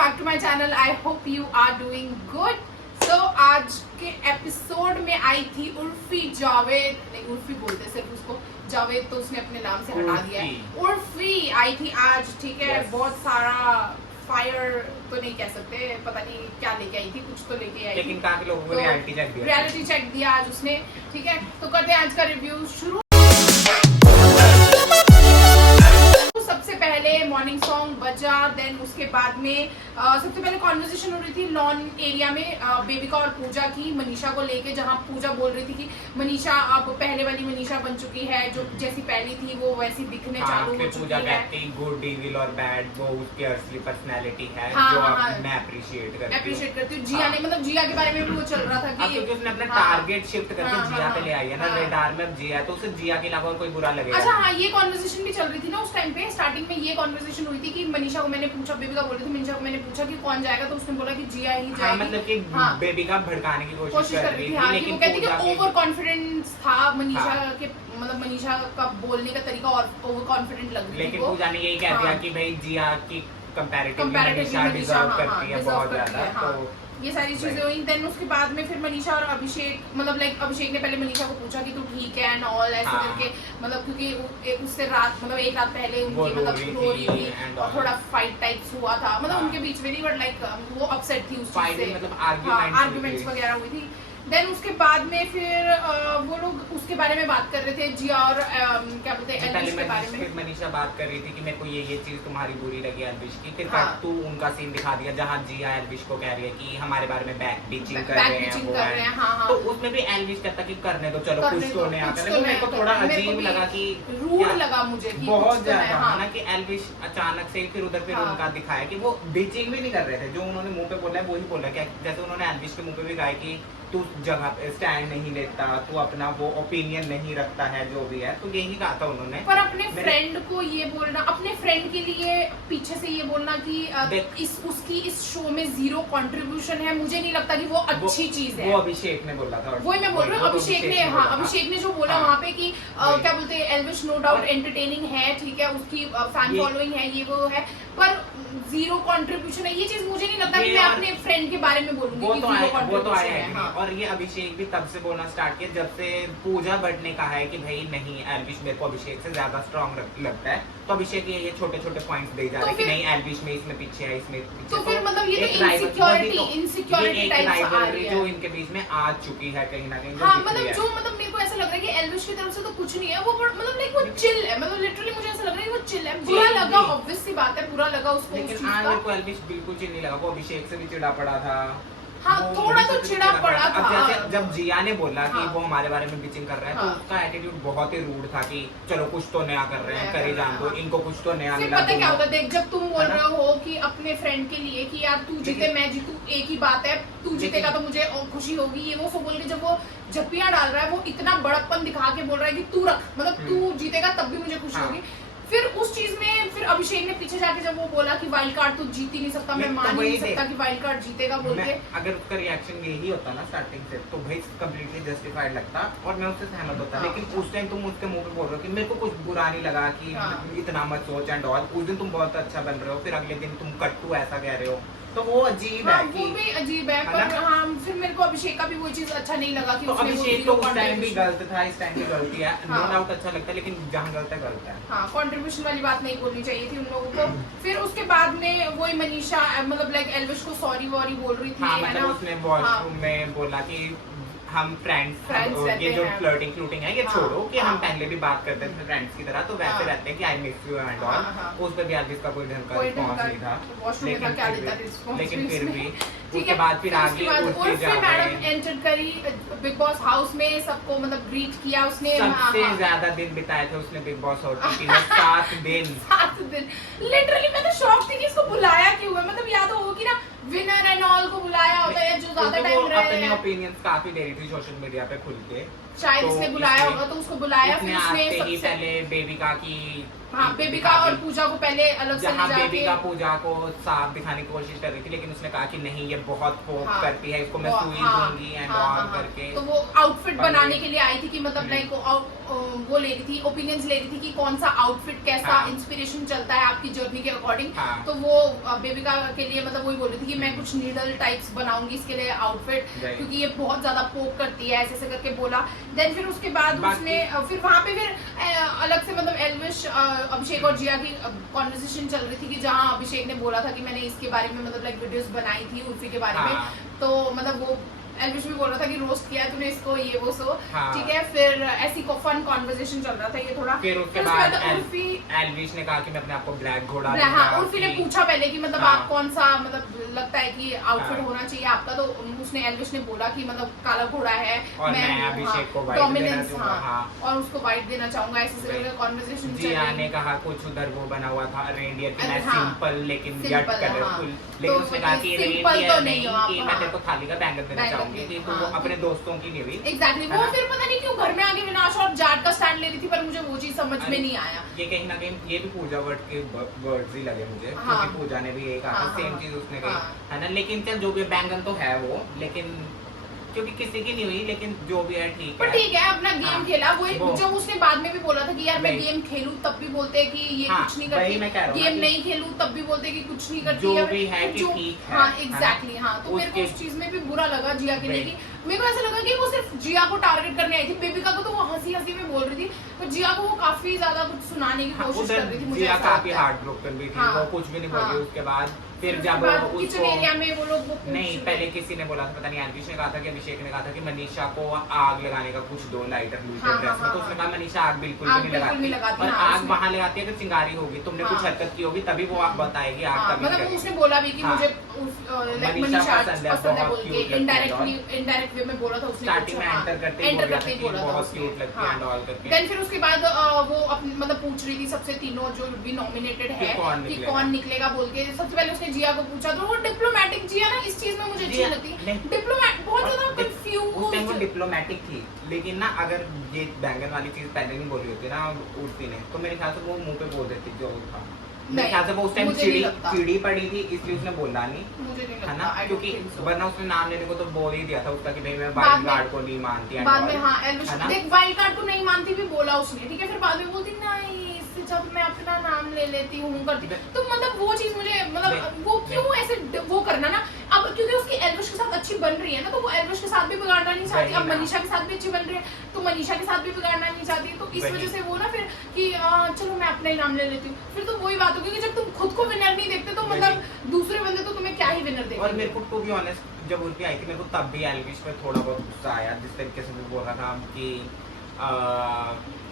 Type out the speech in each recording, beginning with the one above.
Back to my channel. I hope you are doing good. So आज के episode में आई थी उर्फी जावेद, नहीं उर्फी बोलते सिर्फ उसको, जावेद तो उसने अपने नाम से हटा दिया है। उर्फी आई थी आज, ठीक है। बहुत सारा फायर तो नहीं कह सकते, पता नहीं क्या लेके आई थी, कुछ तो लेके आई, लेकिन काफी लोगों को रियलिटी चेक दिया आज उसने, ठीक है। तो करते हैं आज का रिव्यू शुरू। सबसे पहले मॉर्निंग सॉन्ग बजा, देन उसके बाद में सबसे पहले कॉन्वर्सेशन हो रही थी लॉन एरिया में बेबिका और पूजा की, मनीषा को लेके, जहां पूजा बोल रही थी कि मनीषा अब पहले वाली मनीषा बन चुकी है, जो जैसी पहली थी वो वैसी दिखने चालू हो चुकी है। गुड, इविल और बैड वो उसकी असली पर्सनालिटी है, जो मैं अप्रिशिएट करती हूँ। जिया ने, मतलब जिया के बारे में भी वो चल रहा था कि क्योंकि उसने अपना टारगेट शिफ्ट करके जिया पे ले आई है ना, रेडार में जिया है, तो उसे जिया के अलावा कोई बुरा लगेगा। अच्छा हाँ, ये कॉन्वर्सेशन भी चल रही थी ना उस टाइम पे। स्टार्टिंग में ये कॉन्वर्सेशन हुई थी कि मनीषा को मैंने पूछा, बेबिका बोल रही थी, मनीषा को मैंने पूछा कि कौन जाएगा, तो उसने बोला कि जिया ही जाएगी। मतलब कि बेबिका भड़काने की कोशिश कर रही थी, लेकिन वो कहती कि ओवर कॉन्फिडेंस था मनीषा के, मतलब मनीषा का बोलने का तरीका और ओवर कॉन्फिडेंट लग रही थी। लेकिन पूजा ने यही कह दिया कि भाई जिया की कंपैरेटिवली मनीषा डिजर्व करती है बहुत ज्यादा। तो ये सारी चीजें हुई। देन उसके बाद में फिर मनीषा और अभिषेक, मतलब लाइक अभिषेक ने पहले मनीषा को पूछा कि तू ठीक है एंड ऑल, ऐसे करके, मतलब क्योंकि उससे रात, मतलब एक रात पहले उनकी मतलब रो रही थी और थोड़ा फाइट टाइप्स हुआ था, मतलब उनके बीच में नहीं, बट लाइक वो अपसेट थी उस चीज से, मतलब आर्गुमेंट्स वगैरह हुई थी। देन उसके बाद में फिर वो लोग उसके बारे में बात कर रहे थे, जिया और क्या बोलते हैं एल्विश के बारे में। मनीषा बात कर रही थी कि मेरे को ये चीज तुम्हारी बुरी लगी एल्विश की, फिर तू उनका सीन दिखा दिया जहाँ जिया एल्विश को कह रही है कि हमारे बारे में बैक बिचिंग कर रहे हैं। तो उसमें भी एल्विश कहता कि करने दो, चलो कुछ तो नया करने दो। मेरे को थोड़ा अजीब लगा कि रूड लगा मुझे बहुत ज्यादा ना, कि एल्विश अचानक से फिर उधर फिर उनका दिखाया कि वो बिचिंग भी नहीं कर रहे थे, जो उन्होंने मुंह पे बोला है वही बोला, जैसे उन्होंने एल्विश के मुंह पे भी कहा कि तू जगह पे स्टैंड नहीं लेता, तू अपना वो ओपिनियन नहीं रखता है, जो भी है। तो यही कहा था उन्होंने। पर अपने फ्रेंड को ये बोलना, अपने फ्रेंड के लिए पीछे से ये बोलना कि उसकी इस शो में जीरो कंट्रीब्यूशन है, मुझे नहीं लगता कि वो अच्छी चीज है। वो अभिषेक ने बोला था, वही मैं बोल रही हूँ। अभिषेक ने, हाँ अभिषेक ने जो बोला वहाँ पे कि क्या बोलते हैं, एल्विश नो डाउट एंटरटेनिंग है, ठीक है, उसकी फैन फॉलोइंग है, ये वो है, पर जीरो कंट्रीब्यूशन है, ये चीज मुझे नहीं लगता कि मैं अपने फ्रेंड के बारे में बोलूंगी कि जीरो कंट्रीब्यूशन है। और ये अभिषेक भी तब से बोलना स्टार्ट किया जब से पूजा भट्ट ने कहा है कि भाई नहीं, एल्विश मेरे को अभिषेक से ज्यादा स्ट्रॉन्ग लगता है। तो अभिषेक ये छोटे छोटे पॉइंट्स दे जा रहे हैं कि नहीं, एल्विश में इसमें पीछे है, इसमें पीछे। तो फिर मतलब ये तो इनसिक्योरिटी टाइप्स आ रही है, जो इनके बीच में आ चुकी है कहीं ना कहीं। हाँ मतलब जो, मतलब मेरे को ऐसा लग रहा है कि एल्विश की तरफ से तो कुछ नहीं है, वो मतलब लाइक वो चिल है, मतलब लिटरली मुझे ऐसा लग रहा है वो चिल है। बुरा लगा, ऑब्वियस सी बात है, बुरा लगा उसको। लेकिन आज मेरे को एल्विश बिल्कुल चिल नहीं लगा, वो अभिषेक से भी चिढ़ा पड़ा था। हाँ थोड़ा तो चिढ़ा पड़ा था। जब जिया ने बोला कि वो हमारे बारे में बिचिंग कर रहा है, तो उसका एटीट्यूड बहुत ही रूड था कि चलो कुछ तो नया कर रहे हैं, करे जान दो, इनको कुछ तो नया मिला। पता क्या होता है, देख जब तुम बोल रहे हो कि अपने फ्रेंड के लिए कि यार तू जीते मैं जीतू, एक ही बात है, तू जीतेगा तो मुझे खुशी होगी, ये वो सब बोल के जब वो जप्पियां डाल रहा है, वो इतना बड़प्पन दिखा के बोल रहा है कि तू रख, मतलब तू जीतेगा तब भी मुझे खुशी होगी। फिर उस चीज में फिर अभिषेक ने पीछे जाके जब वो बोला कि वाइल्ड कार्ड तो जीत ही नहीं सकता, मैं मान ही नहीं सकता कि वाइल्ड कार्ड जीतेगा बोल के, अगर उसका रिएक्शन यही होता ना स्टार्टिंग से, तो भाई कंप्लीटली जस्टिफाइड लगता और मैं उससे सहमत होता। लेकिन उस टाइम तुम उसके मुंह पे बोल रहे हो कि मेरे को कुछ बुरा नहीं लगा कि इतना मत सोच एंड ऑल, उस दिन तुम बहुत अच्छा बन रहे हो, फिर अगले दिन तुम कट्टू ऐसा कह रहे हो, तो वो अजीब है। वो भी अजीब है, पर हाँ फिर मेरे को अभिषेक का भी वो चीज अच्छा नहीं लगा कि उसने अभिषेक तो उस टाइम भी गलत था, इस टाइम भी गलती है, नो डाउट अच्छा लगता है, लेकिन जहाँ गलत है गलत है। हाँ कंट्रीब्यूशन वाली बात नहीं बोलनी चाहिए थी उन लोगों को। फिर उसके बाद में वही मनीषा, मतलब लाइक एल्विश को सॉरी वॉरी बोल रही थी, है ना, उसने वॉशरूम में बोला कि हम फ्रेंड्स ये जो फ्लर्टिंग फ्लूटिंग है ये छोड़ो, कि हम पहले भी बात करते थे फ्रेंड्स की तरह, तो वैसे रहते हैं कि I miss you and all. उस पे भी एल्विश का कोई ढंग का रिस्पांस नहीं था, लेकिन फिर भी उसके बाद फिर आगे मैडम एंटर करी बिग बॉस हाउस में, सबको मतलब ग्रीट किया उसने। सबसे ज्यादा दिन बिताए थे उसने बिग बॉस हाउस में, 7 दिन। 7 दिन लिटरली मैं तो शॉक थी कि इसको बुलाया क्यों है, मतलब या तो होगी ना विनर एंड ऑल को बुलाया होता है जो ज्यादा क्योंकि वो टाइम अपने रहे। ओपिनियंस काफी दे रही थी सोशल मीडिया पे खुल के, शायद तो इसने बुलाया इसने- होगा तो उसको बुलाया, फिर उसने उसने आते ही सबसे पहले बेबिका की हाँ बेबिका और पूजा को पहले अलग से ले जहाँ जाके बेबिका पूजा को साफ दिखाने की कोशिश कर रही थी, लेकिन उसने कहा कि नहीं ये बहुत पोक हाँ, करती है, इसको मैं वो- सुई हाँ, दूंगी एंड हाँ, ऑल हाँ, करके। तो वो आउटफिट बंदे- बनाने के लिए आई थी कि मतलब हम्म। लाइक वो ले रही थी, ओपिनियंस ले रही थी कि कौन सा आउटफिट कैसा हाँ। इंस्पिरेशन चलता है आपकी जर्नी के अकॉर्डिंग। हाँ। तो वो बेबिका के लिए मतलब वही बोल रही थी कि मैं कुछ नीडल टाइप्स बनाऊंगी इसके लिए आउटफिट, Right. क्योंकि ये बहुत ज्यादा पोक करती है, ऐसे ऐसे करके बोला। देन फिर उसके बाद बाकी- उसने फिर वहां पे फिर अलग से मतलब एल्विश अभिषेक और जिया की कॉन्वर्सेशन चल रही थी कि जहाँ अभिषेक ने बोला था कि मैंने इसके बारे में मतलब लाइक वीडियोस बनाई थी उर्फी के बारे हाँ। में, तो मतलब वो एल्विश भी बोल रहा था कि रोस्ट किया है तूने इसको, ये वो सो हाँ। ठीक है। फिर ऐसी को फन कॉन्वर्सेशन चल रहा था ये थोड़ा। फिर उसके फिर बाद उर्फी एलविश ने कहा कि मैं अपने आप को ब्लैक घोड़ा हाँ उर्फी ने पूछा पहले कि मतलब हाँ। आप कौन सा मतलब लगता है कि आउटफिट हाँ। होना चाहिए आपका, तो उसने एल्विश ने बोला कि मतलब काला घोड़ा है और मैं हूँ, अभिषेक को हाँ, white देना dominance, चाहूंगा, हाँ, हाँ। और उसको वाइट देना चाहूंगा, ऐसे Right. करके कॉन्वर्सेशन चल जिया रही ने कहा कुछ उधर वो बना हुआ था रेंडियर की, मैं हाँ। सिंपल लेकिन Simple, यट कलरफुल, हाँ। लेकिन तो उसने कहा कि simple तो रेंडियर नहीं नहीं हो आप, कि मैं हाँ। तेरे को थाली का बैंगन देना बैंगन चाहूंगी, दे, तो वो हाँ, अपने दोस्तों की नहीं हुई। एग्जैक्टली वो हाँ। फिर पता नहीं क्यों घर में आके विनाश और जाट का स्टैंड ले रही थी, पर मुझे वो चीज समझ में अरे, नहीं आया। ये कहीं ना कहीं ये भी पूजा वर्ड के वर्ड्स ही लगे मुझे, हाँ। क्योंकि पूजा ने भी यही कहा हाँ, सेम हाँ, चीज उसने हाँ। कही है ना, लेकिन चल जो भी बैंगन तो है वो, लेकिन क्योंकि किसी की नहीं हुई, लेकिन जो भी है ठीक पर है। ठीक है अपना गेम हाँ, खेला वो वो- जब उसने बाद में भी बोला था कि यार मैं वही। गेम खेलूं तब भी बोलते हैं कि ये हाँ, कुछ नहीं वही करती, मैं कह रहा हूँ ना गेम कि- नहीं खेलूं तब भी बोलते हैं कि कुछ नहीं करती, जो या भी है फिर कि जो ठीक है, हाँ है ना? एग्जैक्टली हाँ, तो मेरे को उसके- उस चीज में भी बुरा लगा जिया के लिए वही। कि मेरे को ऐसा लगा कि वो सिर्फ जिया को टारगेट करने आई थी, बेबिका को तो वो हंसी हंसी में बोल रही थी, पर जिया को वो काफी ज्यादा कुछ सुनाने की हाँ, कोशिश उधर कर रही थी, मुझे जिया ऐसा काफी लगता है। हार्ट ब्रोकन भी थी, हाँ, वो कुछ भी नहीं बोली। हाँ। उसके बाद फिर उसके जब बाद किचन उसको एरिया में वो लोग वो नहीं पूछ- पहले किसी ने बोला था, पता नहीं एलविश ने कहा था कि अभिषेक ने कहा था कि मनीषा को आग लगाने का कुछ दो लाइटर हाँ, ड्रेस में, हाँ, तो उसने हाँ। कहा मनीषा आग बिल्कुल आग भी बिल्कुल नहीं नहीं लगाती, लगाती, और हाँ, आग उसने- वहां लगाती है अगर चिंगारी होगी, तुमने हाँ। कुछ हरकत की होगी तभी वो बताएगी, आग हाँ, तभी मतलब लगेगी। उसने बोला भी कि हाँ। मुझे मनीषा पसंद है बहुत बोल के cute लगती है इनडायरेक्ट वे में बोला था उसने, स्टार्टिंग में एंटर करते ही बोल रहा था कि बोला था बहुत उसने। क्यूट लगती है हाँ। एंड ऑल करके। देन फिर उसके बाद वो मतलब पूछ रही थी सबसे तीनों जो भी नॉमिनेटेड है कि कौन कि निकलेगा। कौन निकलेगा बोल के, सबसे पहले उसने जिया को पूछा, तो वो डिप्लोमेटिक जिया ना इस चीज में मुझे अच्छी जिया, लगती है, नहीं। डिप्लोमेट बहुत ज्यादा उस टाइम वो कंफ्यूज। डिप्लोमेटिक थी, लेकिन ना अगर ये बैंगन वाली चीज पहले नहीं बोली होती ना उर्फी ने, तो मेरे ख्याल से वो मुंह पे बोल देती जो था। मेरे नहीं, ख्याल से वो उस टाइम मुझे नहीं चिड़ी लगता। चिड़ी पड़ी थी, इसलिए उसने बोला नहीं, मुझे नहीं है लगता, ना, I don't क्योंकि think so। वरना उसने नाम लेने को तो बोल ही दिया था उसका कि भाई मैं बाद वाइल्ड में- कार्ड को नहीं मानती and बाद all, में हाँ एल्विश है ना? देख वाइल्ड कार्ड को नहीं मानती भी बोला उसने, ठीक है, फिर बाद में बोलती नहीं इससे जब मैं अपना नाम ले लेती हूँ करती, तो मतलब वो चीज मुझे मतलब वो क्यों ऐसे वो करना ना, अब क्योंकि उसकी एल्विश के साथ अच्छी बन रही है ना, तो वो एल्विश के साथ भी बिगाड़ना नहीं चाहती, अब वही ना। मनीषा के साथ भी अच्छी बन रही है तो मनीषा के साथ भी बिगाड़ना नहीं चाहती, तो इस वही। वजह से वो ना फिर कि चलो मैं अपना ही नाम ले लेती हूँ, फिर तो वही बात होगी कि जब तुम खुद को विनर नहीं देखते तो मतलब दूसरे बंदे तो तुम्हें क्या ही विनर और देंगे। मेरे को टू बी ऑनेस्ट जब उर्फी आई थी मेरे को तब भी एल्विश पे थोड़ा बहुत गुस्सा आया, जिस तरीके से वो बोल रहा था कि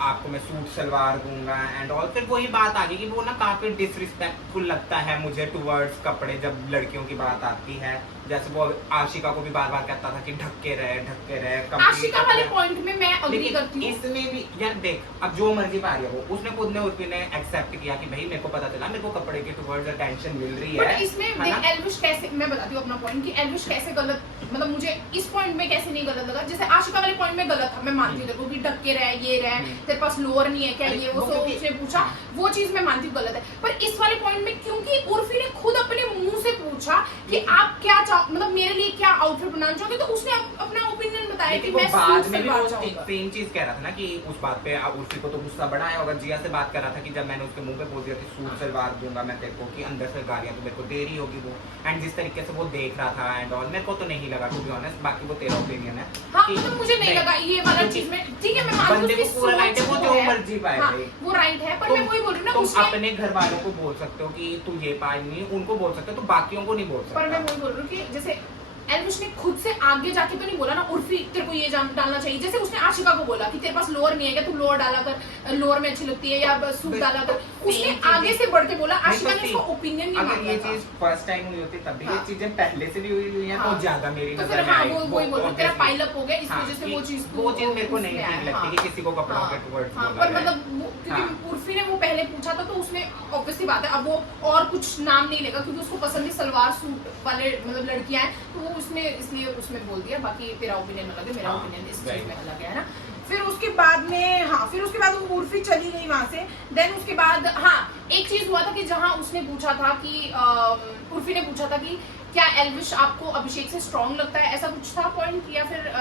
आपको मैं सूट सलवार दूंगा एंड ऑल, फिर वही बात आ गई कि वो ना काफी डिसरिस्पेक्टफुल लगता है मुझे टुवर्ड्स कपड़े जब लड़कियों की बात आती है, जैसे वो आशिका को भी बार बार कहता था कि ढक्के रहे आशिका वाले पॉइंट में मैं अग्री करती हूँ, इसने भी यार देख अब जो मर्जी पा रही है वो, उसने खुद ने उर्फी ने एक्सेप्ट किया कि भाई मेरे को पता चला मेरे को कपड़े के टुवर्ड्स अटेंशन मिल रही है, बट इसमें है ना? देख एल्विश कैसे, मैं बताती हूँ अपना पॉइंट कि एल्विश कैसे गलत, मतलब मुझे इस पॉइंट में कैसे नहीं गलत लगा, जैसे आशिका वाले पॉइंट में गलत था, मैं मानती हूँ तेरे को कि ढक्के रहे ये रहे, तेरे पास लोअर नहीं है क्या अरे ये वो, वो सो क्योंकि- उसने पूछा, वो चीज मैं मानती हूँ गलत है, पर इस वाले पॉइंट में क्योंकि उर्फी ने खुद अपने मुंह से पूछा कि आप क्या चाहो, मतलब मेरे लिए क्या आउटफिट बनाना चाहोगे, तो उसने अपना ओपिनियन बताया कि लेकिन वो मैं बाद सूट में भी सलवार वो चाहूंगा। सेम चीज कह रहा था ना कि उस बात पे उर्फी को तो गुस्सा बड़ा आया होगा, जिया से बात कर रहा था कि जब मैंने उसके मुंह पे बोल दिया कि सूट सलवार दूंगा मैं तेरे को, कि अंदर से गालियां तो मेरे को दे रही होगी वो, एंड जिस तरीके से वो देख रहा था एंड ऑल, मेरे को तो नहीं लगा टू बी ऑनेस्ट, बाकी वो तेरा ओपिनियन है। हाँ कि मतलब मुझे नहीं लगा ये वाला क्योंकि चीज में, ठीक है मैं मानती हूँ बंदे उसकी को पूरा राइट है, वो सोच जो है। मर्जी पाए हाँ, भाई। वो राइट है, पर मैं वही बोल रही हूँ ना तुम उसने, अपने घर वालों को बोल सकते हो कि तू ये पाई नहीं, उनको बोल सकते हो, तो बाकियों को नहीं बोल पर मैं सकते। वही बोल रही हूँ कि जैसे एल्विश ने खुद से आगे जाके तो नहीं बोला ना उर्फी तेरे को ये डालना चाहिए, जैसे उसने आशिका को बोला कि तेरे पास लोअर नहीं है क्या, तू लोअर डाला कर, लोअर में अच्छी लगती है या सूट डाला कर, उसने आगे से बढ़ के बोला, आशिका ने उसका ओपिनियन नहीं अगर ये माना था। चीज फर्स्ट टाइम हुई होती तब भी ये हाँ। चीजें पहले से भी हुई है तो हाँ। ज्यादा मेरी तो नजर फिर में हाँ आई। वो वही बोल रही हूँ, तेरा obviously। पाइल अप हो गया इस हाँ, वजह से कि वो चीज वो चीज मेरे को नहीं उसमें ठीक आया, लगती हाँ। कि किसी को कपड़ों के टुवर्ड्स हाँ, बोला पर जाए। मतलब क्योंकि हाँ। उर्फी ने वो पहले पूछा था तो उसने ऑब्वियसली बात है अब वो और कुछ नाम नहीं लेगा क्योंकि उसको पसंद है सलवार सूट वाले मतलब लड़कियां हैं, तो वो उसने इसलिए उसमें बोल दिया, बाकी तेरा ओपिनियन अलग है, मेरा ओपिनियन इस चीज में अलग है ना। फिर उसके बाद में फिर उसके बाद वो उर्फी चली गई वहां से। देन उसके बाद एक चीज हुआ था कि जहां उसने पूछा था कि उर्फी ने पूछा था कि क्या एल्विश आपको अभिषेक से स्ट्रॉन्ग लगता है, ऐसा कुछ था पॉइंट, या फिर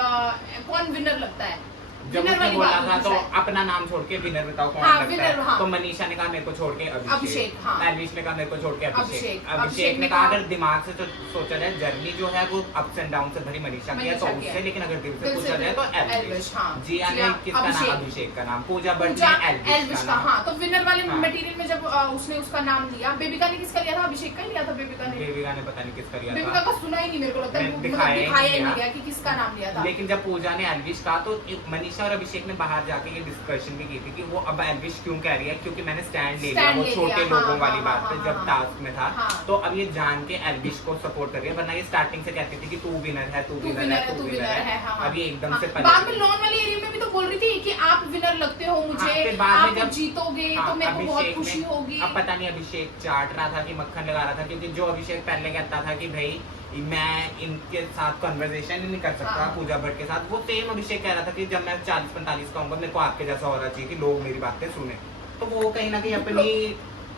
कौन विनर लगता है। जब उसने बोला था तो अपना नाम छोड़ के विनर बताओ कौन लगता है, तो मनीषा ने कहा मेरे को छोड़ के अभिषेक, एल्विश ने कहा मेरे को छोड़ के अभिषेक, अभिषेक ने कहा अगर दिमाग से तो सोचा जाए जर्नी जो है वो अप्स एंड डाउन से भरी मनीषा की है तो उससे, लेकिन अगर दिल से पूछा जाए तो एल्विश। जिया ने किसका नाम, अभिषेक का नाम, पूजा भट्ट ने एल्विश का। हाँ, तो विनर वाले मटेरियल में जब उसने उसका नाम लिया, बेबिका ने किसका लिया था, अभिषेक का ही लिया था। बेबिका ने पता नहीं किसका लिया था, बेबिका का सुना ही नहीं मेरे को लगता है, दिखाया ही नहीं गया कि किसका नाम लिया था। लेकिन जब पूजा ने एल्विश कहा तो मनीषा और अभिषेक ने बाहर जाके ये डिस्कशन भी की थी कि वो अब एल्विश क्यों कह रही है, क्योंकि मैंने स्टैंड ले लिया वो छोटे लोगों वाली बात पे जब टास्क में था। तो अब ये जान के एल्विश को सपोर्ट कर रही है, वरना ये स्टार्टिंग से कहती थी कि तू विनर है, तू विनर है, तू विनर है। अब ये एकदम से बाद में लॉन वाली एरिया में भी तो बोल रही थी कि आप विनर लगते हो मुझे, आप जब जीतोगे तो मेरे को बहुत खुशी होगी। अब पता नहीं अभिषेक चाट रहा था कि मक्खन लगा रहा था, क्योंकि जो अभिषेक पहले कहता था कि भाई मैं इनके साथ कन्वर्सेशन ही नहीं कर सकता पूजा भट्ट के साथ, वो सेम अभिषेक कह रहा था कि जब मैं 40-45 का होऊंगा मेरे को आपके जैसा होना चाहिए कि लोग मेरी बातें सुने। तो वो कहीं ना कहीं अपनी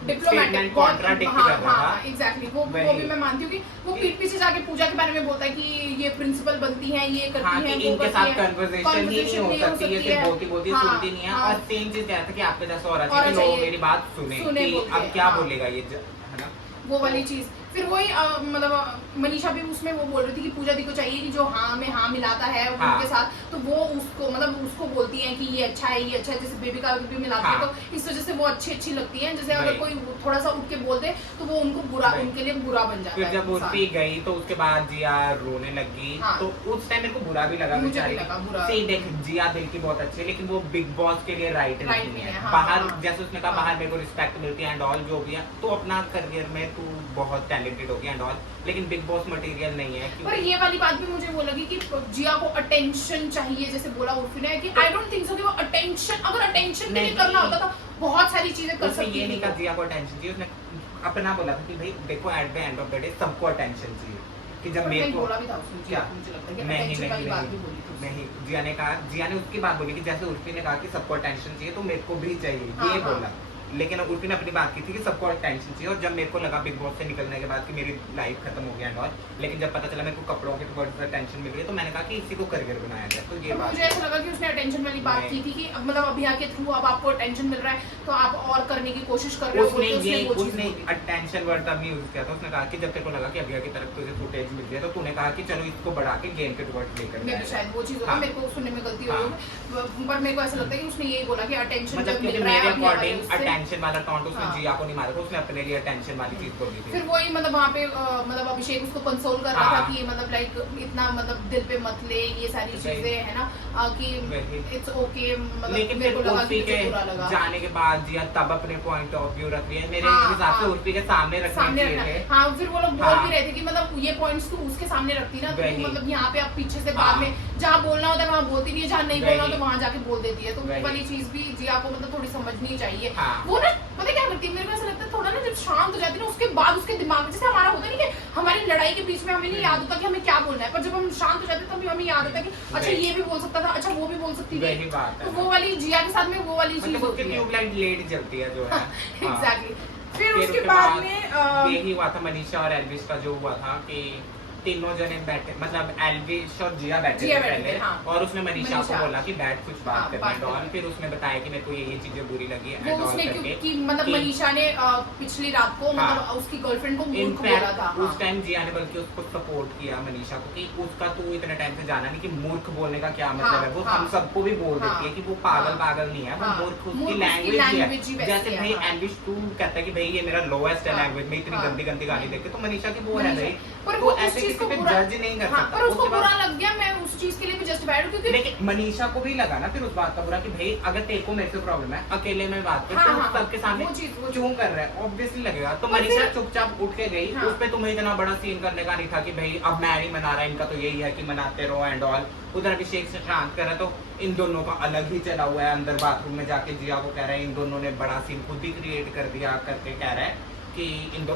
डिप्लोमेटिक कॉन्ट्राडिक्ट कर रहा था। एग्जैक्टली, वो भी मैं मानती हूँ कि वो पीठ पीछे जाके पूजा के बारे में बोलता है कि ये प्रिंसिपल बनती हैं, ये करती हैं, वो इनके साथ कन्वर्सेशन ही नहीं हो सकती, ये सिर्फ बोलती सुनती नहीं है। और सेम चीज कहता है कि आपके जैसा होना चाहिए कि लोग मेरी बात सुने कि अब क्या बोलेगा ये, है ना, वो वाली चीज। फिर वही मतलब मनीषा भी उसमें वो बोल रही थी कि पूजा दी को चाहिए कि जो हाँ में हाँ मिलाता है उनके साथ, तो वो उसको मतलब उसको बोलती है कि ये अच्छा है, ये अच्छा है, जैसे बेबी का भी मिलाती है, तो इस वजह से वो अच्छी लगती है। जैसे अगर कोई थोड़ा सा उठ के बोल दे तो वो उनको बुरा, उनके लिए बुरा बन जाता है। फिर जब उर्फी गई तो उसके बाद जिया रोने लगी, तो उस टाइम मेरे को बुरा भी लगा, सही देख जिया दिल की बहुत अच्छी है, लेकिन वो बिग बॉस के लिए राइट नहीं है। बाहर जैसे उसने कहा बाहर मेरे को रिस्पेक्ट मिलती है एंड ऑल जो भी है, तो अपना करियर में तू बहुत टैलेंटेड हो गया एंड ऑल, लेकिन बिग बॉस मटेरियल नहीं है। पर ये वाली बात भी मुझे वो लगी कि जिया को अटेंशन चाहिए, जैसे बोला उर्फी ने कि आई डोंट थिंक सो कि वो अटेंशन, अगर अटेंशन के लिए करना होता तो बहुत सारी चीजें कर सकती थी। ये नहीं कहा जिया को अटेंशन चाहिए, उसने अपना बोला था कि भाई देखो at the end of the day सबको अटेंशन चाहिए, कि जब मेरे को बोला भी था उसने, क्या मुझे लगता है कि अटेंशन वाली बात भी बोली थी। नहीं, जिया ने कहा, जिया ने उसकी बात बोली कि जैसे उर्फी ने कहा कि सबको अटेंशन चाहिए तो मेरे को भी चाहिए, ये बोला। लेकिन उर्फी ने अपनी बात की थी कि सबको अटेंशन चाहिए, और जब मेरे को लगा बिग बॉस से निकलने के बाद कि मेरी लाइफ खत्म हो गया एंड ऑल, लेकिन जब पता चला मेरे को कपड़ों के टुवर्ड्स अटेंशन मिल रही है तो मैंने कहा कि इसी को करियर बनाया जाए। तो ये बात मुझे ऐसा लगा कि उसने अटेंशन वाली बात की थी कि मतलब अभिया के थ्रू अब आपको अटेंशन मिल रहा है तो आप और करने की कोशिश कर रहे हो। उसने अटेंशन वर्ड तब नहीं यूज किया था, उसने कहा कि जब तेरे को लगा कि अभिया की तरफ तुझे फुटेज मिल गया तो तूने कहा कि चलो इसको बढ़ा के गेम के टुवर्ड्स लेकर जाए। शायद वो चीज होगा, मेरे को सुनने में गलती हो गई, पर मेरे को ऐसा लगता है कि उसने यही बोला कि अटेंशन जब मिल रहा है, मेरे अकॉर्डिंग अटेंशन वाला टॉन्ट जिया को नहीं मारा था, उसने अपने लिए अटेंशन वाली चीज बोली थी। फिर वही मतलब वहाँ पे मतलब अभिषेक उसको कंसोल कर रहा था कि मतलब लाइक इतना मतलब दिल पे मत ले, ये सारी चीजें है ना कि इट्स ओके। मतलब लेकिन फिर उर्फी के जाने के बाद जिया तब अपने पॉइंट ऑफ व्यू रख रही है, मेरे हिसाब से उर्फी के सामने रखने चाहिए। हाँ, फिर वो लोग बोल भी रहे थे कि मतलब ये पॉइंट्स तू उसके सामने रखती ना, तो मतलब यहाँ पे अब पीछे से बाद में जहाँ बोलना होता है वहाँ बोलती नहीं है, जहाँ नहीं बोलना तो वहाँ जाके बोल देती है। तो वो वाली चीज भी जिया को मतलब थोड़ी समझनी चाहिए। वो ना पता क्या करती है, मेरे को ऐसा लगता है थोड़ा ना जब शांत हो जाती है ना उसके बाद उसके दिमाग में, जैसे हमारा होता है नहीं कि हमारी लड़ाई के बीच में हमें नहीं याद होता कि हमें क्या बोलना है, पर जब हम शांत हो जाते हैं तभी हमें याद आता है कि अच्छा ये भी बोल सकता था, अच्छा वो भी बोल सकती थी। तो वो वाली जिया के साथ में वो वाली चीज होती है, ट्यूबलाइट लेट जलती है जो है। एग्जैक्टली। फिर उसके बाद में यही हुआ था मनीषा और एल्विश का, जो हुआ था कि तीनों जने बैठे, मतलब एल्विश और जिया बैठे थे पहले, और उसने मनीषा को बोला कि बैठ कुछ बात करने, और फिर उसने बताया कि मेरे को ये चीजें बुरी लगी है कि मतलब मनीषा ने पिछली रात को मतलब उसकी गर्लफ्रेंड को मूर्ख बोला था। उस टाइम जिया ने बल्कि उसको सपोर्ट किया मनीषा को कि उसका तू इतने टाइम से जाना नहीं कि मूर्ख बोलने का क्या मतलब है, वो हम सबको भी बोल देती है कि वो पागल नहीं है, वो मूर्ख उसकी लैंग्वेज है। जैसे भाई एल्विश तू कहता है कि भाई ये मेरा लोएस्ट है लैंग्वेज में, इतनी गंदी गाली देके, तो मनीषा की वो है भाई, वो ऐसे किसी पे जज नहीं कर सकता। पर उसको बुरा लग गया, मैं उस चीज के लिए भी जस्टिफाइड हूं, क्योंकि लेकिन मनीषा को भी लगा ना फिर उस बात का बुरा कि भाई अगर तेरे को मेरे से प्रॉब्लम है, अकेले में बात कर, तो सबके सामने क्यों कर रहा है, ऑब्वियसली लगेगा। तो मनीषा चुपचाप उठ के गई, उस पे तुम्हें इतना बड़ा सीन करने का नहीं था कि भाई अब मैं नहीं मना रहा, इनका तो यही है कि मनाते रहो एंड ऑल। उधर अभिषेक से शांत कर रहा, तो इन दोनों का अलग ही चला हुआ है, अंदर बाथरूम में जाके जिया को कह रहा है, इन दोनों ने बड़ा सीन खुद ही क्रिएट कर दिया करके कह रहा है। कि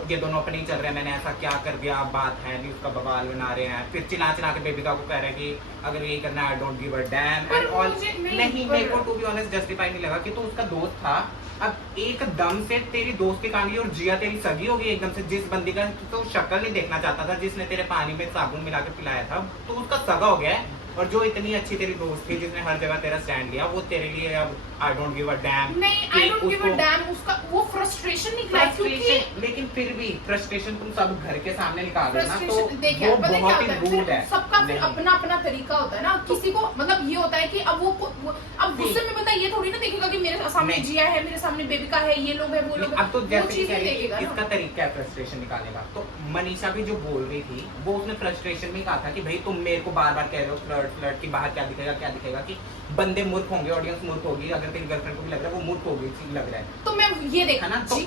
ये दोनों अपने ही चल रहे हैं, मैंने ऐसा क्या कर दिया, बात है नहीं, उसका बवाल बना रहे हैं, फिर चिल्ला चिल्ला के बेबिका को कह रहे हैं कि अगर यही करना है आई don't give a dam and all. नहीं, मेरे को टू बी ऑनेस्ट जस्टिफाई नहीं लगा कि तू उसका दोस्त था, अब एकदम से तेरी दोस्ती कांगी और जिया तेरी सगी होगी एकदम से, जिस बंदी का तो शक्ल नहीं देखना चाहता था, जिसने तेरे पानी में साबुन मिला के पिलाया था, तो उसका सगा हो गया है। और जो इतनी अच्छी तेरी दोस्त थी जिसने हर जगह तेरा स्टैंड लिया, वो तेरे लिए अब I don't give a damn. नहीं, I don't give a damn उसका वो फ्रस्ट्रेशन निकला क्योंकि लेकिन फिर भी फ्रस्ट्रेशन तुम सब घर के सामने निकाल रहे हो ना, तो देखिए वो पता बहुत क्या ही होता रूड है, है। सबका फिर अपना अपना तरीका होता है ना, किसी को मतलब ये होता है कि अब वो अब गुस्से में पता ये थोड़ी ना देखेगा कि मेरे सामने जिया है, मेरे सामने बेबिका है, ये लोग है वो लोग, अब तो जैसे कि देखेगा इसका तरीका है फ्रस्ट्रेशन निकालने का। तो मनीषा भी जो बोल रही थी वो उसने फ्रस्ट्रेशन में कहा था कि भाई तुम मेरे को बार बार कह रहे हो फ्लर्ट की बाहर क्या दिखेगा कि बंदे मूर्ख होंगे, ऑडियंस मूर्ख होगी, अगर तेरी गर्लफ्रेंड को भी लग रहा है वो मूर्ख होगी लग रहा है। तो मैं ये देखा ना, तो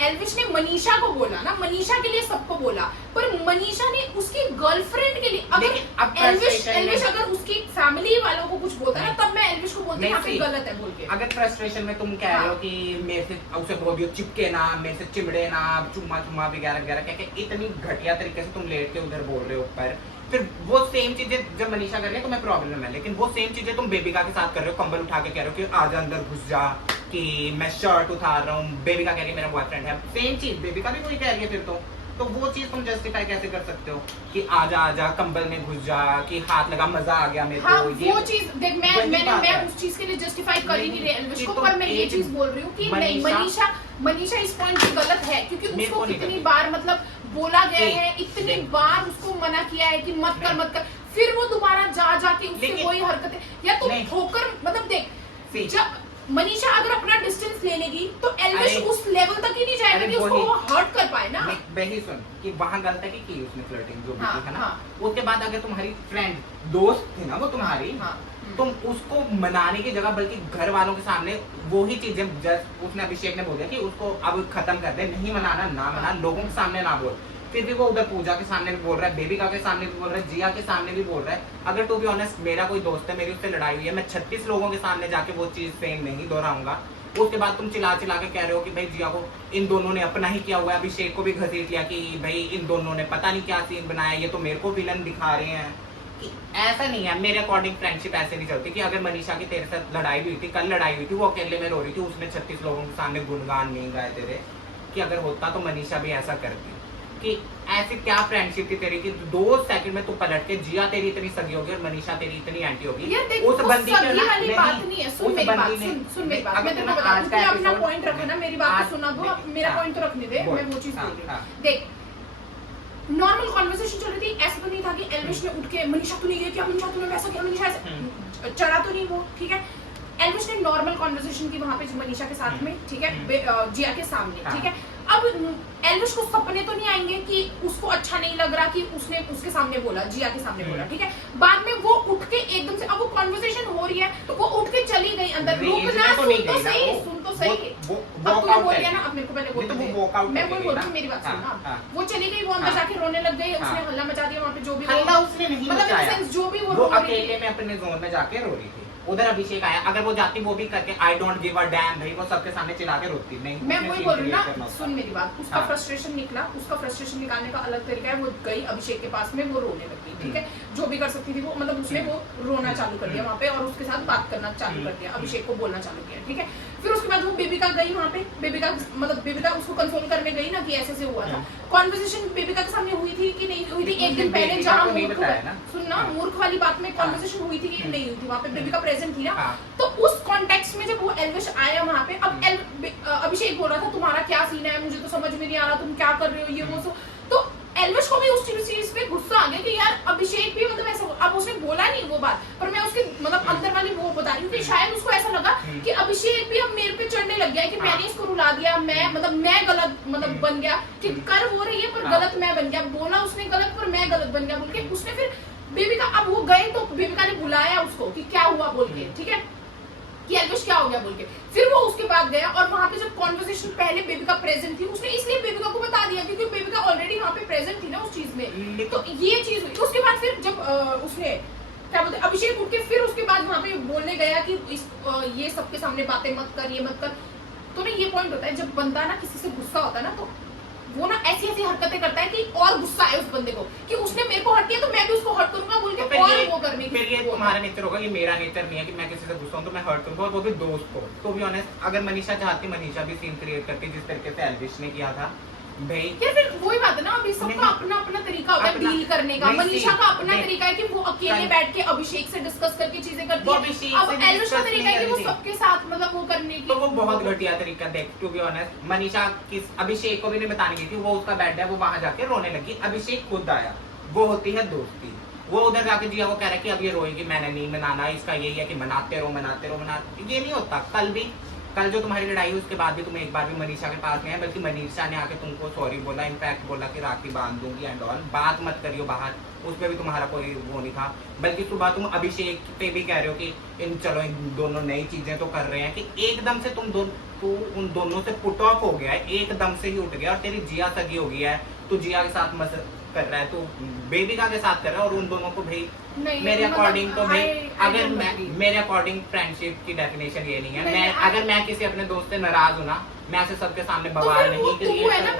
एल्विश ने मनीषा को बोला ना, मनीषा के लिए सबको बोला, पर मनीषा ने उसकी गर्लफ्रेंड के लिए, अगर एल्विश अगर उसकी फैमिली वालों को कुछ बोलता है ना, तब मैं एल्विश को बोलती हूँ गलत है बोल के। अगर फ्रस्ट्रेशन में तुम कह रहे हो कि मेरे से उसे बोल दियो चिपके ना, मेरे से चिमड़े ना, चुम्मा चुम्मा वगैरह वगैरह कह के इतनी घटिया तरीके से तुम लेट के उधर बोल रहे हो ऊपर, फिर वो सेम चीजें जब मनीषा कर रही है तो मैं प्रॉब्लम है, लेकिन वो सेम चीजें तुम बेबिका के साथ कर रहे हो, कंबल उठा के कह रहे हो कि आजा अंदर घुस जा, कि मैं शर्ट उतार रहा हूँ, बेबिका कह रही है मेरा बॉयफ्रेंड है, सेम चीज बेबिका भी कोई कह रही है, फिर तो वो चीज तुम जस्टिफाई कैसे कर सकते हो कि आजा आजा कंबल में घुस जा, कि हाथ लगा मजा आ गया मेरे को। हाँ, वो चीज देख मैं उस चीज के लिए जस्टिफाई कर ही नहीं रही एल्विश को, पर मैं ये चीज बोल रही हूँ कि नहीं, मनीषा इस पॉइंट पे गलत है, क्योंकि उसको कितनी बार मतलब बोला गया है, इतनी बार उसको मना किया है कि मत कर, फिर वो दोबारा जाके उससे वही हरकतें, या तो ठोकर मतलब देख, जब मनीषा अगर अपना डिस्टेंस ले लेगी तो एल्विश उस लेवल तक ही नहीं जाएगा कि उसको हर्ट कर पाए ना। वही सुन कि वहां गलती की उसने फ्लर्टिंग जो भी हाँ, है ना, हाँ। उसके बाद अगर तुम्हारी फ्रेंड दोस्त थी ना वो तुम्हारी, हाँ, तुम उसको मनाने की जगह बल्कि घर वालों के सामने वो ही चीजें, जस्ट उसने अभिषेक ने बोल दिया कि उसको अब खत्म कर दे, नहीं मनाना ना मना, लोगों के सामने ना बोल, फिर भी वो उधर पूजा के सामने भी बोल रहा है, बेबिका के सामने भी बोल रहा है, जिया के सामने भी बोल रहा है। अगर टू बी ऑनेस्ट मेरा कोई दोस्त है, मेरी उससे लड़ाई हुई है, मैं 36 लोगों के सामने जाके वो चीज सेम नहीं दोहराऊंगा। उसके बाद तुम चिल्ला चिल्ला के कह रहे हो कि भाई जिया को इन दोनों ने अपना ही किया हुआ है, अभिषेक को भी घसीट लिया कि भाई इन दोनों ने पता नहीं क्या सीन बनाया, ये तो मेरे को विलन दिखा रहे हैं। कि ऐसा नहीं है, मेरे अकॉर्डिंग फ्रेंडशिप ऐसे नहीं चलती कि अगर मनीषा की तेरे साथ लड़ाई भी हुई थी, कल लड़ाई हुई थी, वो अकेले में रो रही थी, उसने 36 लोगों के सामने गुणगान नहीं गाए तेरे, कि अगर होता तो मनीषा भी ऐसा करती। कि ऐसी क्या फ्रेंडशिप थी तेरी कि 2 सेकंड में तू पलट के जिया तेरी इतनी सगी होगी और मनीषा तेरी इतनी एंटी होगी। उस बंदी वाली बात नहीं है, सुन मेरी बात, मैं तेरे को बता दूं, तूने अपना पॉइंट रखा ना, मेरी बात को सुना दो, मेरा पॉइंट तो रखने दे, मैं वो चीज बोल रही हूं। देख, नॉर्मल कॉन्वर्सेशन चल रही थी, ऐसा तो नहीं था कि एल्विश ने उठ के मनीषा तूने ये किया, मनीषा तूने वैसा किया, मनीषा ऐसा चढ़ा तो नहीं वो, ठीक है। एल्विश ने नॉर्मल कॉन्वर्सेशन की वहां पे मनीषा के साथ में, ठीक है, जिया के सामने, ठीक है। अब एल्विश को सपने तो नहीं आएंगे कि उसको अच्छा नहीं लग रहा कि उसने उसके सामने बोला, जिया के सामने बोला, ठीक है। बाद में वो उठ के एकदम से, अब वो कॉन्वर्सेशन हो रही है तो वो उठ के चली गई अंदर, रुकना, सुन तो सही, अब तूने बोल दिया ना, अब मेरे को पहले बोल दे, मैं वही बोल रही हूँ, मेरी बात सुनना। वो चली गई, वो अंदर जाके रोने लग गई, उसने हल्ला मचा दिया वहाँ पे, जो भी उसने नहीं मचाया, जो भी वो अकेले में अपने जोन में जाके रो रही थी। उधर अभिषेक आया, अगर वो जाती वो भी करके आई डोंट गिव अ डैम, भाई वो सबके सामने चिल्ला के रोती नहीं। मैं वही बोल रही हूँ ना, सुन मेरी बात, उसका फ्रस्ट्रेशन निकला, उसका फ्रस्ट्रेशन निकालने का अलग तरीका है, वो गई अभिषेक के पास में, वो रोने लगी, ठीक है, जो भी कर सकती थी वो, मतलब उसने वो रोना चालू कर दिया वहाँ पे और उसके साथ बात करना चालू कर दिया, अभिषेक को बोलना चालू किया, ठीक है। फिर उसके बाद वो बेबिका गई वहाँ पे, बेबिका उसको कंसोल करने गई ना कि ऐसे से हुआ था। कॉन्वर्सेशन बेबिका के सामने हुई थी कि नहीं हुई थी, एक दिन पहले जहाँ सुनना मूर्ख वाली बात में कॉन्वर्सेशन हुई थी कि नहीं हुई थी, वहाँ पे बेबिका प्रेजेंट थी ना, तो उस कॉन्टेक्स्ट में जब वो एल्विश आया वहाँ पे, अब अभिषेक बोल रहा था तुम्हारा क्या सीन है, मुझे तो समझ में नहीं आ रहा, तुम क्या कर रहे हो, ये वो सो, तो एल्विश को भी उस चीज पे गुस्सा आ गया कि यार अभिषेक भी मतलब ऐसा, अब उसने बोला नहीं वो बात, पर मैं उसके मतलब अंदर वाली वो बता रही हूँ कि शायद उसको ऐसा लगा कि अभिषेक भी अब मेरे पे चढ़ने लग गया कि मैंने इसको रुला दिया, मैं गलत मतलब बन गया, कि कर वो रही है पर गलत मैं बन गया, बोला उसने गलत पर मैं गलत बन गया बोल के उसने फिर बेबिका, अब वो गए तो बेबिका ने बुलाया उसको कि क्या हुआ बोल के, ठीक है, कि एल्विश क्या हो गया बोल के, फिर वो उसके बाद गया और वहां पे जब कॉन्वर्सेशन पहले बेबिका प्रेजेंट थी, उसने इसलिए बेबिका को बता दिया क्योंकि बेबिका ऑलरेडी वहां पे प्रेजेंट थी ना उस चीज में, तो ये चीज हुई। उसके बाद फिर जब उसने क्या बोलते अभिषेक उठ के फिर उसके बाद वहां पे बोलने गया कि ये सबके सामने बातें मत कर, ये मत कर, तो ना ये पॉइंट होता है, जब बंदा ना किसी से गुस्सा होता है ना, तो वो ना ऐसी ऐसी हरकतें करता है कि और गुस्सा आए उस बंदे को कि उसने मेरे को हर्ट किया तो मैं भी उसको हर्ट करूंगा बोल के, और वो करने की। फिर ये तुम्हारा नेचर होगा, ये मेरा नेचर नहीं है कि मैं किसी से गुस्सा हूं तो मैं हर्ट करूंगा, और वो भी दोस्त को। तो भी ऑनेस्ट, अगर मनीषा चाहती, मनीषा भी सीन क्रिएट करती जिस तरीके से एल्विश ने किया था भाई। यार फिर वही बात है ना, अभी सबका अपना अपना तरीका होता है डील करने का। मनीषा का अपना तरीका है कि वो अकेले बैठ के अभिषेक से डिस्कस करके चीजें करती है। अब एल्विश का तरीका है कि वो सबके साथ मतलब वो करने की। तो वो बहुत घटिया तरीका, देख टू बी ऑनेस्ट, मनीषा किस अभिषेक को भी नहीं बताने की थी, वो उसका बैठ गया, वो वहां जाके रोने लगी, अभिषेक खुद आया। वो होती है दोस्ती। वो उधर जाके जिया को कह रहा है कि अब ये रोएगी, मैंने नहीं मनाना, इसका यही है कि मनाते रहो मनाते रहो मनाते। ये नहीं होता। कल जो तुम्हारी लड़ाई हुई उसके बाद भी तुम एक बार भी मनीषा के पास नहीं आए, बल्कि मनीषा ने आके तुमको सॉरी बोला, इनफैक्ट बोला कि राखी बांध दूंगी एंड ऑल। बात मत करियो बाहर, उस पर भी तुम्हारा कोई वो नहीं था। बल्कि सुबह तुम अभिषेक पे भी कह रहे हो कि चलो इन दोनों नई चीजें तो कर रहे हैं, कि एकदम से तू उन दोनों से पुट ऑफ हो गया है, एकदम से ही उठ गया। और तेरी जिया सगी हो गया है, तू जिया के साथ मस कर रहा है, तो बेबिका के साथ कर रहा है। और उन दोनों को भाई मेरे अकॉर्डिंग तो भाई, अगर मेरे अकॉर्डिंग फ्रेंडशिप की डेफिनेशन ये नहीं है। मैं अगर मैं किसी अपने दोस्त से नाराज हूँ ना, मैं ऐसे सबके सामने बवाल नहीं क्रिएट इधर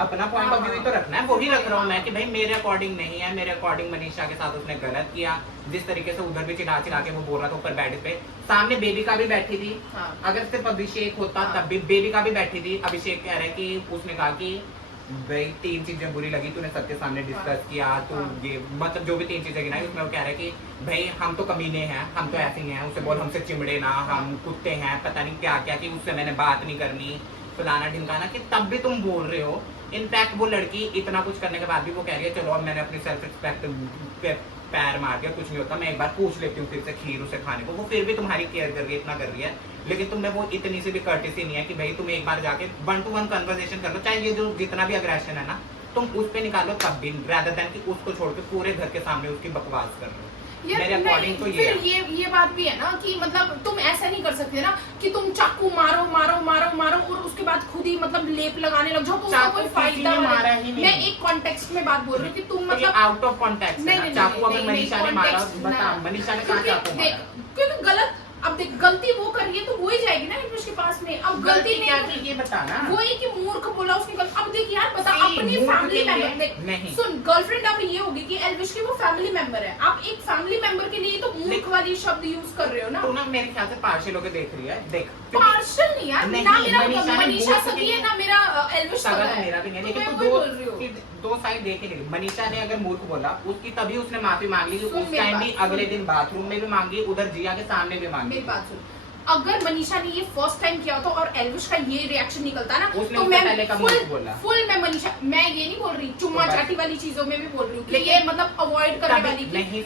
अपना पॉइंट ऑफ व्यू तो रखना है, वही रख रहा हूँ मैं कि भाई मेरे अकॉर्डिंग नहीं है, मेरे अकॉर्डिंग मनीषा के साथ उसने गलत किया। जिस तरीके से उधर भी चिढ़ा के वो बोल रहा था ऊपर बेड पे, सामने बेबिका भी बैठी थी। अगर सिर्फ अभिषेक होता तब भी बेबिका भी बैठी थी। अभिषेक कह रहे कि उसने कहा कि भाई 3 चीजें बुरी लगी, तूने सबके सामने डिस्कस किया, तो ये मतलब जो भी 3 चीजें गिनाई उसमें वो कह रहा है कि भाई हम तो कमीने हैं, हम तो ऐसे ही हैं, उससे बोल हमसे चिमड़े ना, हम कुत्ते हैं, पता नहीं क्या क्या, कि उससे मैंने बात नहीं करनी, फलाना ढिमकाना, कि तब भी तुम बोल रहे हो। इनफैक्ट वो लड़की इतना कुछ करने के बाद भी वो कह रही है चलो अब मैंने अपनी सेल्फ रिस्पेक्ट पे पैर मार दिया, कुछ नहीं होता, मैं एक बार पूछ लेती हूँ फिर से खीर उसे खाने को। वो फिर भी तुम्हारी केयर कर रही है, इतना कर रही है, लेकिन तुम्हें वो इतनी सी भी कर्टेसी नहीं है कि भाई तुम एक बार जाके 1-to-1 कन्वर्सेशन कर लो, चाहे ये जो जितना भी अग्रेशन है ना तुम उस पे निकालो, तब भी रादर देन कि उसको छोड़ के पूरे घर के सामने उसकी बकवास कर लो। मेरे अकॉर्डिंग तो ये बात भी है ना कि मतलब तुम ऐसा नहीं कर सकते ना कि तुम चाकू मारो मारो मारो मारो और उसके बाद खुद ही मतलब लेप लगाने लग जाओ, तो उसका कोई फायदा नहीं। मैं एक कॉन्टेक्स्ट में बात बोल रही हूँ कि तुम मतलब आउट ऑफ कॉन्टेक्स्ट है। चाकू अगर मनीषा ने मारा, बता मनीषा ने कहा चाकू मारा, क्योंकि गलत, अब देख गलती वो कर रही है तो वो ही जाएगी ना एल्विश के पास में। अब गलती क्या थी ये बता ना, वही कि मूर्ख बोला उसने गलत। अब देख यार बता, अपनी फैमिली मेंबर सुन, गर्लफ्रेंड अब ये होगी कि एल्विश की वो फैमिली मेंबर है, आप एक फैमिली मेंबर के लिए तो मूर्ख वाली शब्द यूज कर रहे हो ना। तू ना मेरे ख्याल से पार्शियल होके देख रही है। देख पार्शियल नहीं यार, ना मेरा मनीषा सगी है ना मेरा एल्विश सगा है, मेरा भी नहीं, लेकिन तू दो साइड देख ले। मनीषा ने अगर मूर्ख बोला उसकी, तभी उसने माफी मांग ली, उस टाइम भी अगले दिन बाथरूम में भी मांगी, उधर जिया के सामने भी मांगी। मेरी बात सुन, अगर मनीषा ने ये फर्स्ट टाइम किया होता और एल्विश का ये रिएक्शन निकलता ना, तो मैं फुल मैं मनीषा, मैं ये नहीं बोल रही चुम्मा चाटी वाली चीजों में भी बोल रही हूँ कि ये मतलब अवॉइड करने वाली नहीं,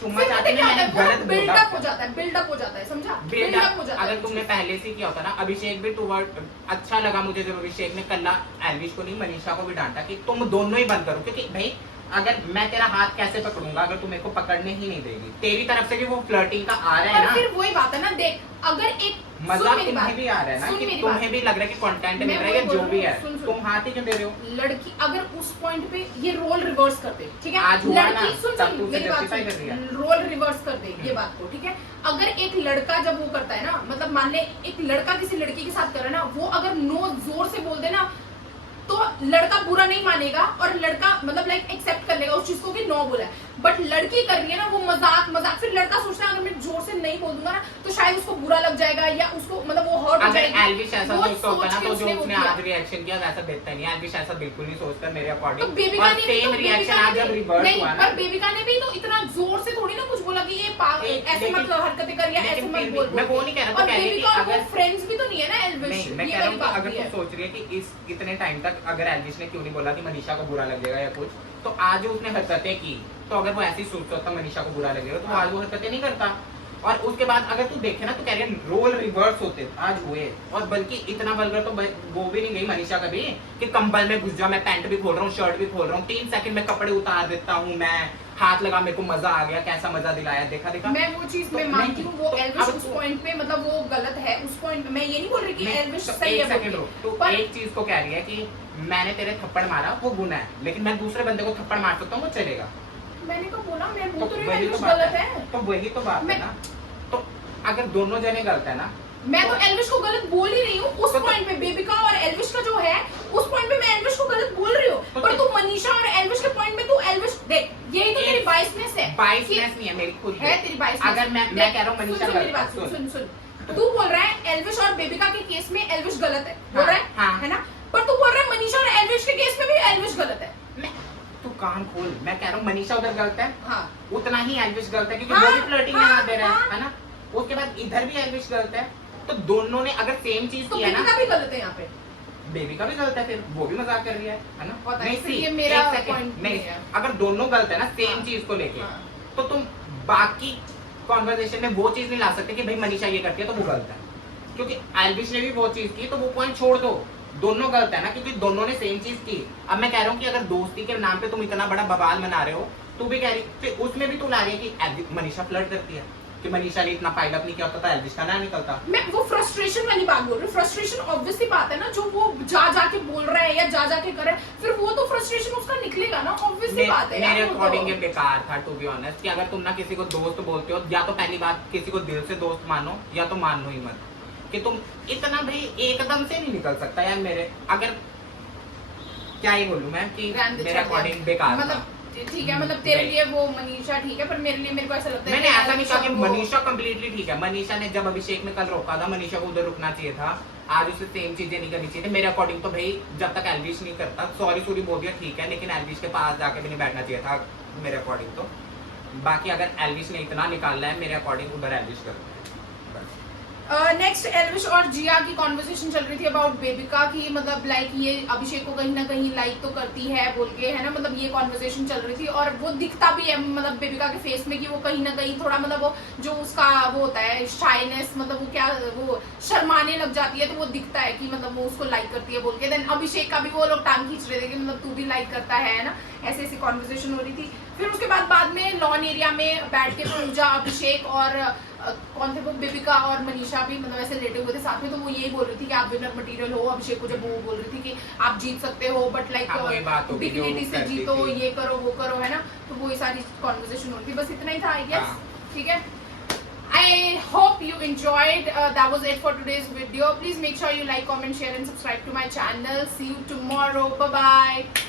चुम्मा चाटी में मैंने गलत बोला, बिल्डअप हो जाता है, समझा, बिल्डअप हो जाता है। अगर तुमने पहले से किया होता ना, अभिषेक भी टुवर्ड अच्छा लगा मुझे जब अभिषेक ने कल एल्विश को नहीं मनीषा को भी डांटा कि तुम दोनों ही बंद करो, क्योंकि भाई अगर मैं तेरा हाथ कैसे पकड़ूंगा अगर तू मेरे को पकड़ने ही नहीं देगी। तेरी तरफ से भी वो फ्लर्टिंग का आ रहा है ना, फिर वही बात है ना। देख अगर एक मजा तुम्हें भी आ रहा है ना कि तुम्हें भी लग रहा है कि कंटेंट मिल रहा है, जो भी है तुम हाथ ही क्यों दे रहे हो। लड़की अगर उस पॉइंट पे ये रोल रिवर्स कर दे, ठीक है, आज लड़की सुन मेरी बात सुन, रोल रिवर्स कर दे ये बात को, ठीक है। अगर एक लड़का जब वो करता है ना, मतलब मान ले एक लड़का किसी लड़की के साथ कर रहा है ना, वो अगर नो जोर से बोल दे ना तो लड़का बुरा नहीं मानेगा और लड़का मतलब लाइक एक्सेप्ट कर लेगा उस चीज को कि नो बोला है। बट लड़की कर रही है ना वो मजाक, फिर लड़का सोचता है अगर मैं जोर से नहीं बोल दूंगा ना तो शायद उसको बुरा लग जाएगा या उसको मतलब वो हर्ट हो जाएगी। एल्विश ऐसा सोचता होता ना, तो जो उसने आज रिएक्शन किया वैसा बेहतर नहीं। एल्विश ऐसा बिल्कुल नहीं सोचता मेरे अकॉर्डिंग। बेबिका ने सेम रिएक्शन आज जब रिवर्स हुआ ना, पर बेबिका ने भी तो इतना जोर से थोड़ी ना कुछ बोला कि ये पागल ऐसे मत हरकतें कर या ऐसे मत बोल। मैं वो नहीं कह रहा, और बेबिका अगर फ्रेंड्स भी तो नहीं है ना एल्विश। मैं कह रहा हूं अगर तू सोच रही है कि इस इतने टाइम तक अगर एल्विश ने क्यों नहीं बोला कि मनीषा को बुरा लगेगा या कुछ, तो आज जो उसने हरकतें की, तो अगर वो ऐसी सोचता था मनीषा को बुरा लगेगा तो आज वो हरकतें नहीं करता। और उसके बाद अगर तू देखे ना तो कह रही है रोल रिवर्स होते आज हुए, और बल्कि इतना वल्गर तो वो भी नहीं गई मनीषा कभी कि कंबल में घुस जा, मैं पैंट भी खोल रहा हूँ शर्ट भी खोल रहा हूँ, 3 सेकंड में कपड़े उतार देता हूँ, मैं हाथ लगा, मेरे को मजा आ गया, कैसा मजा दिलाया, देखा मैं वो चीज में मानती हूँ। वो एल्विश उस पॉइंट पे मतलब वो गलत है उस पॉइंट। मैं ये नहीं बोल रही कि एल्विश सही है। तो एक चीज को कह रही है कि मैंने तेरे थप्पड़ मारा वो गुनाह है, लेकिन मैं दूसरे बंदे को थप्पड़ मार सकता हूँ वो चलेगा। मैंने तो बोला, मैं बोल तो रही हूँ एल्विश गलत है। तो वही तो बात है ना। तो अगर दोनों जने गलत है ना मैं तो एल्विश को गलत बोल ही रही हूँ उस पॉइंट पे। बेबिका और एल्विश का जो है उस पॉइंट पे मैं एल्विश को गलत बोल रही हूँ, पर तू मनीषा और एल्विश के पॉइंट में तू एल्विश देख, यही तो तेरी बाइसनेस है। बाइसनेस नहीं है मेरी खुद है तेरी बाइसनेस। अगर मैं कह रहा हूँ मनीषा मेरी बात सुन। तू बोल रहा है एल्विश और बेबिका के केस में एल्विश गलत है, बोल रहा है ना, पर तू बोल रहा है मनीषा और एल्विश के केस में भी एल्विश गलत है। तू कान खोल, मैं कह रहा हूँ मनीषा उधर गलत है, हाँ उतना ही एल्विश गलत है, क्योंकि वो भी फ्लर्टिंग में हाथ दे रहा है ना। उसके बाद इधर भी एल्विश गलत है, तो दोनों ने अगर सेम चीज तो किया ना, बेबिका भी गलत है यहाँ पे, बेबी का भी गलत है, फिर वो भी मजाक कर रही है ना। नहीं सी, ये मेरा एक सेकंड, पॉइंट नहीं है। अगर दोनों गलत है ना सेम चीज को लेके, तो तुम बाकी कॉन्वर्सेशन में वो चीज नहीं ला सकते कि भाई मनीषा ये करती है तो वो गलत है, क्योंकि एल्विश ने भी वो चीज की, तो वो पॉइंट छोड़ दो, दोनों गलत है ना, क्योंकि दोनों ने सेम चीज की। अब मैं कह रहा हूँ कि अगर दोस्ती के नाम पे तुम इतना बड़ा बवाल मना रहे हो, तू भी कह रही, फिर उसमें भी तू ला रही है कि मनीषा फ्लर्ट करती है, कि मनीषा ने इतना पाइल अप नहीं किया होता तो एल्विश का ना निकलता। मैं वो फ्रस्ट्रेशन वाली बात बोल रही हूँ। फ्रस्ट्रेशन ऑब्वियसली बात है ना, जो वो जा के बोल रहा है या जा के कर रहा है, फिर वो तो फ्रस्ट्रेशन उसका निकलेगा ना, ऑब्वियसली बात है। मेरे अकॉर्डिंग ये बेकार था टू बी ऑनेस्ट, कि अगर तुम ना किसी को दोस्त बोलते हो, या तो पहली बात किसी को दिल से दोस्त मानो, या तो मान लो ही मत, कि तुम इतना भाई एकदम से नहीं निकल सकता यार। मेरे अगर क्या ही बोलूं मैं कि मेरे अकॉर्डिंग बेकार था। ठीक है, मतलब तेरे लिए वो मनीषा ठीक है, पर मेरे लिए मेरे को ऐसा लगता है मैंने ऐसा नहीं कहा कि मनीषा कंप्लीटली ठीक है। मनीषा ने जब अभिषेक में कल रोका था, मनीषा को उधर रुकना चाहिए था, आज उसे सेम चीजें नहीं करनी चाहिए थी मेरे अकॉर्डिंग। तो भाई जब तक एल्विश नहीं करता, सॉरी बोल दिया ठीक है, लेकिन एल्विश के पास जाके भी नहीं बैठना चाहिए था मेरे अकॉर्डिंग। तो बाकी अगर एल्विश ने इतना निकालना है मेरे अकॉर्डिंग, उधर एल्विश करता है। नेक्स्ट एल्विश और जिया की कॉन्वर्सेशन चल रही थी अबाउट बेबिका की, मतलब लाइक ये अभिषेक को कहीं ना कहीं लाइक तो करती है बोल के, है ना, मतलब ये कॉन्वर्सेशन चल रही थी। और वो दिखता भी है मतलब बेबिका के फेस में कि वो कहीं ना कहीं थोड़ा मतलब वो जो उसका वो होता है शाइनेस, मतलब वो क्या वो शर्माने लग जाती है, तो वो दिखता है कि मतलब वो उसको लाइक करती है बोल के। देन अभिषेक का भी वो लोग टांग खींच रहे थे कि मतलब तू भी लाइक करता है ना, ऐसी कॉन्वर्सेशन हो रही थी। फिर उसके बाद में लॉन एरिया में बैठ के पूजा, अभिषेक और कौन थे वो, बेबिका और मनीषा भी मतलब ऐसे लेटे हुए थे साथ में, तो वो यही बोल रही थी कि आप विनर मटेरियल हो। अभिषेक को जब वो बोल रही थी कि आप जीत सकते हो, बट लाइक डिग्निटी से जीतो, ये करो वो करो, है ना, तो वो ये सारी कॉन्वर्सेशन हो रही थी। बस इतना ही था आई गेस, ठीक है। I hope you enjoyed. That was it for today's video. Please make sure you like, comment, share and subscribe to my channel. See you tomorrow. Bye bye.